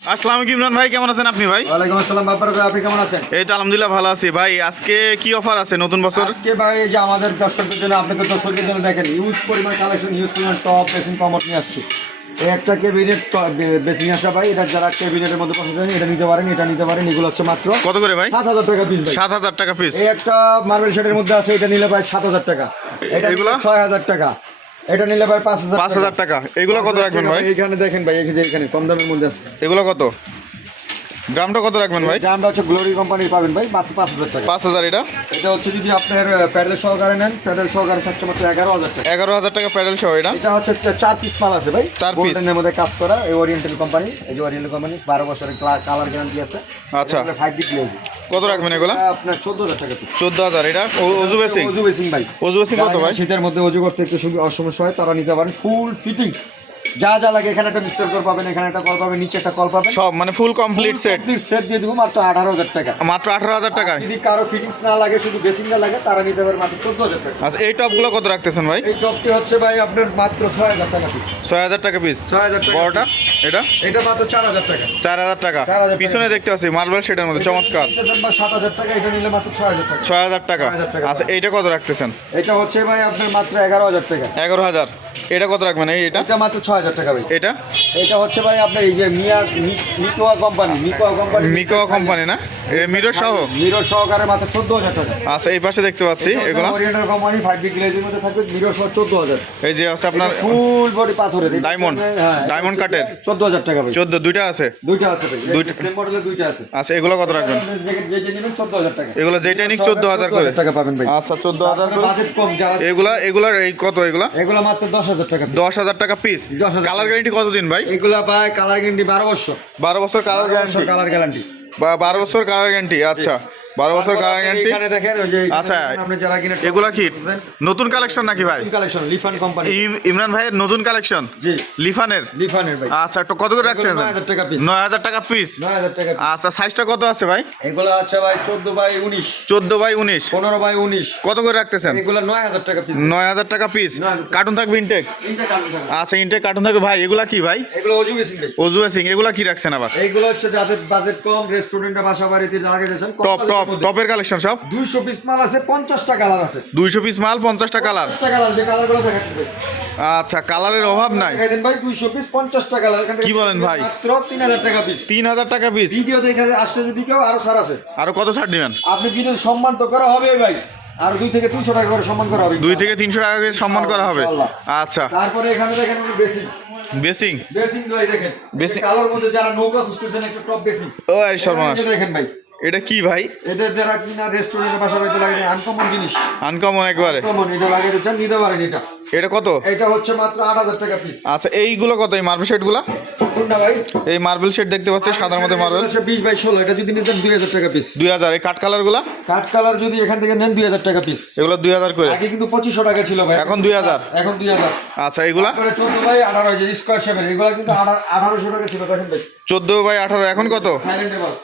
আসসালামু আলাইকুম ইমরান ভাই, কেমন আছেন আপনি ভাই? ওয়ালাইকুম আসসালাম বাপ্পার ভাই, আপনি কেমন আছেন? এই তো আলহামদুলিল্লাহ ভালো আছি ভাই। আজকে কি অফার আছে নতুন বছর? আজকে ভাই এই যে আমাদের দর্শকদের জন্য, আপনাদের দর্শকদের জন্য দেখেন হিউজ পরিমাণ কালেকশন, হিউজ পরিমাণ টপ বেসিং কমোড নিয়ে আসছি। এই একটা ক্যাবিনেট বেসিং আসা ভাই, এটা যারা ক্যাবিনেটের মধ্যে পছন্দ করেন এটা নিতে পারেন, এটা নিতে পারেন। এগুলো হচ্ছে মাত্র কত করে ভাই? 7,000 টাকা পিস ভাই। 7,000 টাকা পিস। এই একটা মার্বেল শেডের মধ্যে আছে, এটা নিলে ভাই 7,000 টাকা। এটা এগুলো? 6,000 টাকা। এটা নিলে ভাই 5,000 5,000 টাকা। এগুলো কত রাখবেন ভাই? এইখানে দেখেন ভাই, এই যে এখানে কম দামের মধ্যে আছে। এগুলো কত? গ্রামটা কত রাখবেন ভাই? দামটা হচ্ছে গ্লোরি কোম্পানির পাবেন ভাই, মাত্র 5,000 টাকা। 5,000। এটা এটা হচ্ছে যদি আপনার প্যাডেল সহকারে নেন, প্যাডেল সহকারে থাকছে মাত্র 11,000 টাকা। 11,000 টাকা প্যাডেল সহ। এটা এটা হচ্ছে 4 পিস মাল আছে ভাই, 4 পিস। গোল্ডেনের মধ্যে কাজ করা, এই ওরিয়েন্টাল কোম্পানি। এই যে ওরিয়েন্টাল কোম্পানি 12 বছরের কালার গ্যারান্টি আছে। আচ্ছা, 5D গ্লেজ। কত রাখবেন এগুলো? আপনার 14,000 টাকা পিস। 14,000। এটা ওজু বেসিং। ওজু বেসিং ভাই। ওজু বেসিং কত ভাই? শীতের মধ্যে ওজু করতে একটু অসমস্যা হয়, তারা নিতে পারেন। ফুল ফিটিং যা যা লাগে, এখানে একটা মিক্সার কল পাবেন, এখানে একটা কল পাবেন, নিচে একটা কল পাবেন, সব মানে full complete set. Complete set দিয়ে দেবো মাত্র 18,000 টাকা। মাত্র 18,000 টাকায়। যদি কারো ফিটিংস না লাগে, শুধু বেসিংটা লাগে, তারা নিতে পারে মাত্র 14,000 টাকা। আচ্ছা, এই টপগুলো কত রাখতেছেন ভাই? এই জবটি হচ্ছে ভাই আপনার মাত্র 6,000 টাকা পিস। 6,000 টাকা পিস। 6,000 টাকা। বড়টা এটা? এটা মাত্র 4,000 টাকা। 4,000 টাকা। 4,000 টাকা। পিছনে দেখতে পাচ্ছি মার্বেল শেডের মধ্যে চমৎকার। 7,000 টাকা। এটা নিলে মাত্র 6,000 টাকা। 6,000 টাকা। 6,000 টাকা। আচ্ছা, এইটা কত রাখতেছেন? এটা হচ্ছে ভাই আপনার মাত্র 11,000 টাকা। 11,000। এটা কত রাখবেন? এটা এটা মাত্র 6,000 টাকা ভাই। এটা এটা হচ্ছে ভাই আপনার এই যে মিকোয়া কোম্পানি, মিকোয়া কোম্পানি না? মিরর সহ? মিরর সহকারে মাত্র 14,000 টাকা। আচ্ছা, এই পাশে দেখতে পাচ্ছি এগুলো। ওরিয়েন্টাল কোম্পানি 5D গ্লেজের মধ্যে থাকবে, মিরর সহ 14,000। এই যে আছে আপনার ফুল বডি পাথরের ডায়মন্ড, ডায়মন্ড কাটের। 14,000 টাকা ভাই। 14, দুইটা আছে? দুইটা আছে ভাই, দুইটা। সেম মডেলের দুইটা আছে। আচ্ছা, এগুলো কত রাখবেন? যে নেবেন 14,000 টাকা। এগুলো যেটা নিক 14,000 করে। 14,000 টাকা পাবেন ভাই। আচ্ছা, 14,000 করে। বাজেট কম যারা, এগুলার এই কত? এগুলা এগুলো মাত্র 10,000 টাকা। 10,000 টাকা পিস। 10,000 কালার গ্যারান্টি কতদিন ভাই? এগুলা ভাই কালার গ্যারান্টি 12 বছর। 12 বছর কালার গ্যারান্টি। কালার গ্যারান্টি 12 বছর কালার গ্যারান্টি। আচ্ছা, 12 বছর কালার গ্যারান্টি। এখানে দেখেন ওই যে আচ্ছা, আপনি যারা কিনে এগুলা কি নতুন কালেকশন নাকি ভাই? Collection লিফান company. ইমরান ভাইয়ের নতুন কালেকশন জি, লিফানের। লিফানের ভাই। আচ্ছা, একটু কত করে রাখছেন? 9,000 টাকা পিস। 9,000 টাকা পিস। 9,000 টাকা পিস। আচ্ছা, সাইজটা কত আছে ভাই? এগুলো আছে ভাই 14 বাই 19, 14 বাই 19। 15 বাই 19। কত করে রাখতেছেন? এগুলো 9,000 টাকা পিস। 9,000 টাকা পিস। কার্টুন থাকবে ইনটেক? তিনটা কালার থাকবে। আচ্ছা, ইনটেক কার্টুন থাকবে ভাই। এগুলা কি ভাই? এগুলো ওজু বেসিং ভাই। ওজু সিং। এগুলা কি রাখছেন আবার? এইগুলো হচ্ছে যাদের বাজেট কম, রেস্টুরেন্টে বাসা বাড়িতে লাগে যাচ্ছেন, টপের কালেকশন সব। 200 পিস মাল আছে, 50টা কালার আছে। 200 পিস মাল, 50টা কালার। 50টা কালার, যে কালারগুলো দেখাচ্ছি ভাই। আচ্ছা, কালারের অভাব নাই। দেখাই দেন ভাই, 200 পিস 50টা কালার। এখান থেকে কি বলেন ভাই? মাত্র 3,000 টাকা পিস। 3,000 টাকা পিস। ভিডিও দেখে আসলে যদি কেউ আরো ছাড় আছে। আরো কত ছাড় দিবেন? আপনি ভিডিও সম্মান তো করা হবে ভাই, আর 2 থেকে 300 টাকা করে সম্মান করা হবে। 2 থেকে 300 টাকা করে সম্মান করা হবে। ইনশাআল্লাহ। আচ্ছা, তারপরে এখানে দেখেন বেসিক, বেসিং। বেসিক ভাই দেখেন, Basic- কালোর মধ্যে যারা নৌকা খুঁজতেছেন একটা টপ বেসিক। ও আরে সর্বনাশ, দেখেন ভাই, এটা কি ভাই? এটা যারা কিনা রেস্টুরেন্টে বাসা বাড়িতে লাগে, আনকমন জিনিস, আনকমন একবারে। কমন, এটা লাগাইতে চান নিতে পারেন। এটা এটা কত? এটা হচ্ছে মাত্র 8,000 টাকা পিস। আচ্ছা, এইগুলো কত? এই মার্বেল শেড গুলা? কোনটা ভাই? এই মার্বেল শেড দেখতে পাচ্ছি সাদার মধ্যে মার্বেল। 20 বাই 16, এটা যদি নিতেন 2,000 টাকা পিস। 2,000। এই কাট কালার গুলা? কাট কালার যদি এখান থেকে নেন 2,000 টাকা পিস। এগুলো 2,000 করে। আগে কিন্তু 2,500 টাকা ছিল ভাই, এখন 2,000। এখন 2,000। আচ্ছা, এগুলা? তারপরে 14 বাই 18 যে স্কয়ার শেপের, এগুলা কিন্তু 1800 টাকা ছিল। দেখেন ভাই, 14 বাই 18। এখন কত? থাইল্যান্ডে বল,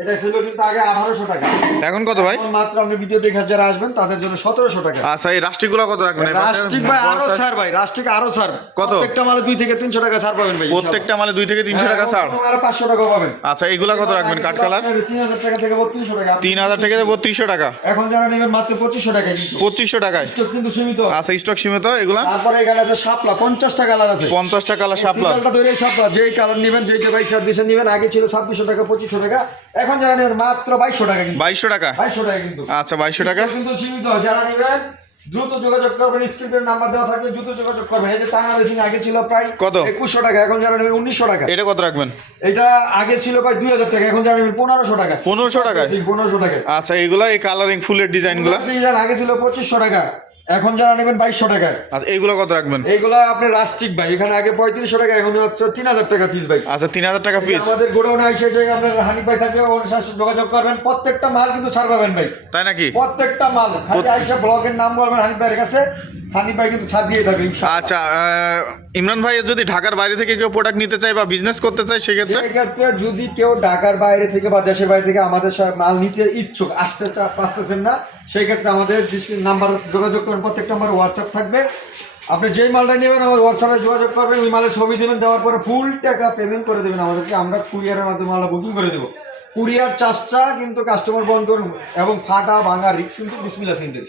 এটা ছিল কিন্তু আগে 1800 টাকা। এখন কত ভাই? এখন মাত্র আপনি ভিডিও দেখে যারা আসবেন তাদের জন্য 1700 টাকা। আচ্ছা, এই রাস্টিক গুলা কত রাখবেন? এই পাশে রাষ্ট্রিক ভাই বড় আরো size। ছাড় ভাই, রাষ্ট্রিক আরো ছাড়। কত? প্রত্যেকটা মালে 2 থেকে 300 টাকা ছাড় পাবেন ভাই। প্রত্যেকটা মালে 2 থেকে 300 টাকা ছাড়। আর 500 টাকা পাবেন। আচ্ছা, এইগুলা কত রাখবেন? কাট কালার? 3,000 টাকা থেকে 3,200 টাকা। 3,000 থেকে 3,200 টাকা। এখন যারা নেবেন মাত্র 2,500 টাকা কিন্তু। 2,500 টাকায়। স্টক কিন্তু সীমিত। আচ্ছা, স্টক সীমিত। এগুলা তারপরে এখানে আছে শাপলা, 50টা কালার আছে। 50টা কালার শাপলা। সিঙ্গেলটা ধরে শাপলা, যেই কালার নেবেন, যেইটা ভাই সার্ভিসে নেবেন, আগে ছিল 2,600 টাকা, 2,500 টাকা। এখন যারা নেবেন মাত্র 2,200 টাকা কিন্তু। 2,200 টাকা। 2,200 টাকা কিন্তু। আচ্ছা, 2,200 টাকা। স্টক কিন্তু সীমিত। যারা নেবেন দ্রুত যোগাযোগ করবেন, স্ক্রিনের নাম্বার দেওয়া থাকবে, দ্রুত যোগাযোগ করবেন। এই যে চায়না বেসিং আগে ছিল প্রায় কত? 2,100 টাকা, এখন যারা নেবেন 1,900 টাকা। এটা কত রাখবেন? এটা আগে ছিল প্রায় 2,000 টাকা, এখন যারা নেবেন 1,500 টাকা। 1,500 টাকায়? 1,500 টাকা। আচ্ছা, এইগুলা এই কালারিং ফুলের ডিজাইন গুলা? আগে ছিল 2,500 টাকা, এখন যারা নেবেন 2,200 টাকা। আচ্ছা, এইগুলা কত রাখবেন? এইগুলা আপনার রাষ্ট্রিক ভাই, এখানে আগে 3,500 টাকা, এখন হচ্ছে 3,000 টাকা পিস ভাই। আচ্ছা, 3,000 টাকা পিস। আমাদের গোডাউনে এসে যে আপনার হানিফ ভাই থাকবে, ওর সাথে যোগাযোগ করবেন। প্রত্যেকটা মাল কিন্তু ছাড় পাবেন ভাই, তাই নাকি? প্রত্যেকটা মাল। খালি আইসা ব্লগের নাম বলবেন হানিফ ভাইয়ের কাছে, হানিফ ভাই কিন্তু ছাড় দিয়ে থাকবে ইনশাআল্লাহ। আচ্ছা, ইমরান ভাই যদি ঢাকার বাইরে থেকে কেউ প্রোডাক্ট নিতে চায় বা বিজনেস করতে চায় সেক্ষেত্রে? সেক্ষেত্রে যদি কেউ ঢাকার বাইরে থেকে বা দেশের বাইরে থেকে আমাদের সাথে মাল নিতে ইচ্ছুক, আসতে পারতেছেন না, সেই ক্ষেত্রে আমাদের নাম্বার যোগাযোগ করেন। প্রত্যেকটা আমার হোয়াটসঅ্যাপ থাকবে, আপনি যেই মালটা নেবেন আমার হোয়াটসঅ্যাপে যোগাযোগ করবেন, ওই মালের ছবি দেবেন, দেওয়ার পরে ফুল টাকা পেমেন্ট করে দেবেন আমাদেরকে, আমরা কুরিয়ারের মাধ্যমে মালটা বুকিং করে দেবো। কুরিয়ার চার্জটা কিন্তু কাস্টমার বহন করুন, এবং ফাটা ভাঙা রিস্ক কিন্তু বিসমিল্লাহ সেন্টার।